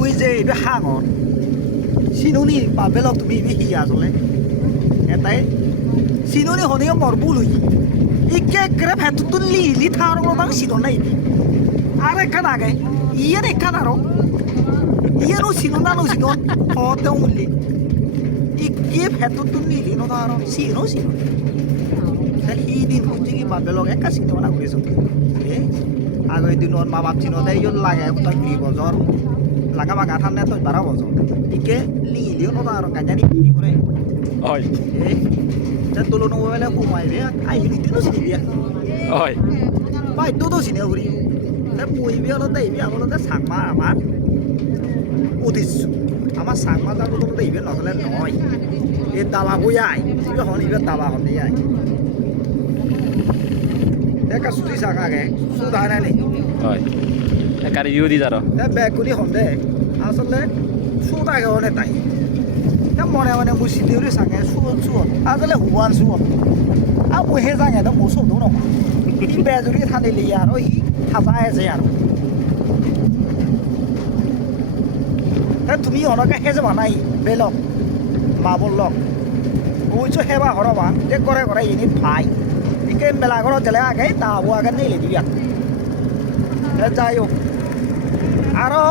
মুই যে এইটো হাঙৰ চিনুনি বাবেলক তুমি হিয়া চলে এটাই চিনুনি হনেও মরবুল হই ইকে গ্রে ভেতুতুন লি থার ওটা সিদন নাই আর একটা আগে ইয়ের একটা আরো ইয়ের ও সিনুন না সিনুন হতে মুলি ইকে ভেতুতুন লি নো থার সিনো সিনো হি দিন হচ্ছে কি বাবেলক একা সিনো না করেছ আগের দিনত মা বাপ চিনতে ইয়ন লাগে তাই কি বজর লাগা বাগা থানে তই বারা বজর ইকে লিও নো থার গাজানি কি করে হয় এই 자 돌로 놓으면 고마이베 아이 리티노 시비야 হয় 바이 또도 시네 우리 내 보이비어로 내 이비 아무로 내 상마 아마 어디스 아마 상마 다루도 내 이비 넣어서 너이 이 따바고야 이거 허니 이거 따바 허니야 내가 수리 사가게 수다하네 হয় একারে ইউ দি যার 내 백구리 헌데 আসলে 수다가 오네 따이 মনে মনে মুই সিদ্ধি সাঙে সুয়ন সুয়ন আসলে হুয়ান সুয়ন আর মুই হে জাঙে তো মোসো দো নমা ই বেজুরি থানে লিয়া আর ই হাজা আছে আর তা তুমি অনকা হে যে বানাই বেলক মা বললক ওই যে হেবা হরবা যে করে করে ইনি ভাই ইকে মেলা ঘর জেলে আগে তা আবু আগে নিলে দিবি যাই হোক আরো